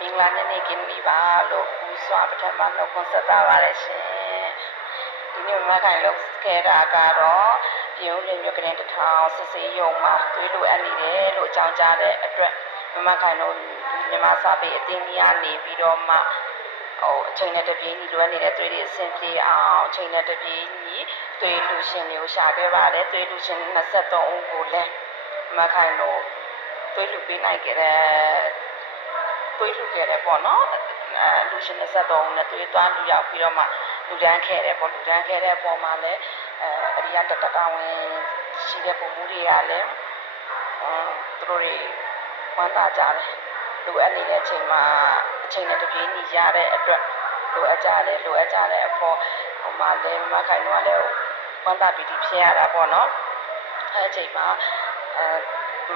မင်္ဂလာနေ့ကင်းပြီပါလို့ဦးစွာပထမနှုတ်ခွန်းဆက်တာပါလေရှင်ဒီနေ့မခိုင်လို့ခဲ့တာကတော့ပြုံးနေမြို့ကရင်တထောင်စစ်စေးရုံမှာသွေးလိုအပ်နေတယ်လို့အကြောင်းကြားတဲ့အတွက်မခိုင်တို့မြန်မာစာပေအသင်းကြီးကနေပြီးတော့မှအချိန်နဲ့တပြေးညီလိုအပ်နေတဲ့သွေးတွေအဆင်ပြေအောင်အချိန်နဲ့တပြေးညီသွေးလူရှင်တွေကိုရှာခဲ့ပါတယ်သွေးလူရှင်23ဦးကိုလည်းမခိုင်တို့သွေးလူပေးနိုင်ခဲ့တဲ့သွေးလူခဲ့တယ်ပေါ့နော်လူရှင်23ဦးနဲ့သွေးသွားလူရောက်ပြီးတော့မှလူတန်းခဲ့တယ်ပေါ့လူတန်းခဲ့တဲ့ပုံမှာလည်းအရိယတတဝင်ရှိတဲ့ပုံမှုတွေကလည်းသူတို့တွေဝမ်းသာကြတယ်လူအပ်နေတဲ့အချိန်မှာအချိန်နဲ့တပြေးညီရတဲ့အတွက်လိုအပ်ကြတယ်အဖို့ဟိုမှာလည်းမခိုင်တော့လည်းဝမ်းသာပီတိဖြစ်ရတာပေါ့နော်အဲအချိန်မှာ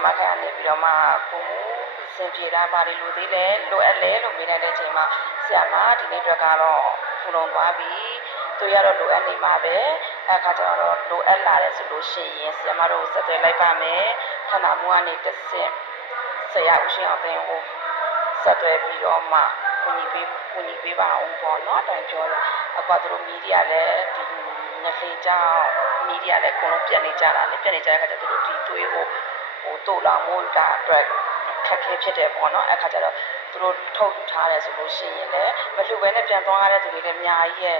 မခိုင်ကနေပြီးတော့မှပုံမှုစင်ပြေတာပါလေလူသေးလဲလိုအပ်လဲလို့မေးတဲ့အချိန်မှာဆရာမဒီနေ့အတွက်ကတော့ဖူလုံသွားပြီသူရတော့လိုအပ်နေမှာပဲအခါကျတော့လိုအပ်လာတယ်ဆိုလို့ရှိရင်ဆရာမတို့ဆက်သွယ်လိုက်ပါမယ်ခန္ဓာမူကနေတစ်ဆင့်ဆရာဦးရှင်အောင်တင်ကိုဆက်သွယ်ပြီးတော့မှကိုကြီးပေးပါအောင်ပေါ့နော်တိုင်ပြောတယ်အခုတို့မီဒီယာလည်းဒီညခေကြောင့်မီဒီယာလည်းအကုန်လုံးပြန်နေကြတာလေပြန်နေကြတဲ့အခါကျတော့တို့ဒီသွေးကိုတိုးလာမှုကအတွက်ခက်ခဲဖြစ်တယ်ပေါ့နော်အခါကျတော့သူတို့ထုတ်ယူထားတယ်ဆိုလို့ရှိရင်လည်းမလှူဘဲနဲ့ပြန်သွားရတဲ့သူတွေလည်းအများကြီးရဲ့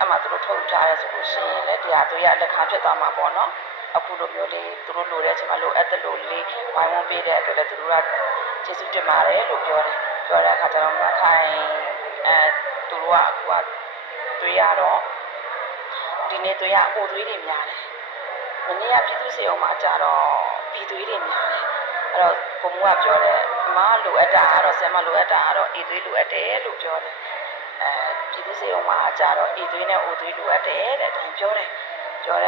အမှသူတို့ထုတ်ယူထားတယ်ဆိုလို့ရှိရင်လည်းတရားသွေးရလက်ခံဖြစ်သွားမှာပေါ့နော်အခုလိုမျိုးလေးသူတို့လိုတဲ့အချိန်မှာလိုအပ်တဲ့လိုလေးဝိုင်းဝန်းပေးတဲ့အတွက်လည်းသူတို့ကကျေးဇူးတင်ပါတယ်လို့ပြောတဲ့အခါကျတော့မခိုင်သူတို့ကအခုကသွေးရတော့ဒီနေ့သွေးရအိုသွေးတွေများတယ်မနေ့ကပြည်သူ့စေအောင်မှာကြတော့ပြည်သွေးတွေများတယ်အဲ့တော့ဘုံမကပြောတယ်မလိုအပ်တာကတော့ဆယ်မလိုအပ်တာကတော့အေးသွေးလိုအပ်တယ်လို့ပြောတယ်ပြည်သူ့စေအောင်မှာကြတော့အေးသွေးနဲ့အိုသွေးလိုအပ်တယ်တဲ့တိုင်ပြောတဲ့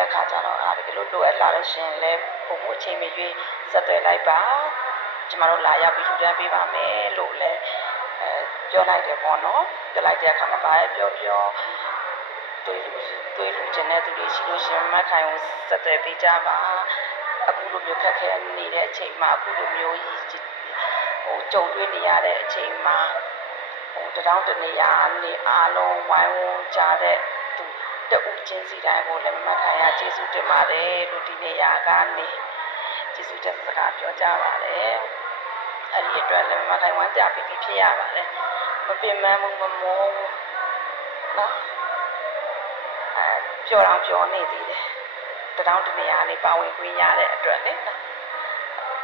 အခါကျတော့ဒီလိုလိုအပ်လာလို့ရှင်လဲဘုံမအချိန်မရွေးဆက်သွယ်လိုက်ပါကျမတို့လာရောက်ပြီးထူထမ်းပေးပါမယ်လို့လည်းပြောလိုက်တယ်ပေါ့နော်ပြောလိုက်တဲ့အခါမှာပါပြောတွေးလူကျင်တဲ့သူတွေရှိလို့ရှင်မခိုင်ကိုဆက်သွယ်ပေးကြပါအခုလိုမျိုးခက်ခဲနေတဲ့အချိန်မှာအခုလိုမျိုးကြုံတွေ့နေရတဲ့အချိန်မှာတထောင်တနေရာနေအားလုံးဝိုင်းဝန်းကြတဲ့သူတဦးချင်းစီတိုင်းကိုလည်းမခိုင်ရကျေးဇူးတင်ပါတယ်လို့ဒီနေရာကနေကျေးဇူးတင်စကားပြောကြပါတယ်အဲ့ဒီအတွက်လည်းမခိုင်ဝမ်းကြပြီးဖြစ်ရပါတယ်မပင်မမှုမမောနော်ပြောနေသေးတယ်တထောင်တနေရာနေပါဝင်ခွင့်ရတဲ့အတွက်လေနော်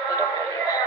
ဘယ်လိုမျိုးလဲ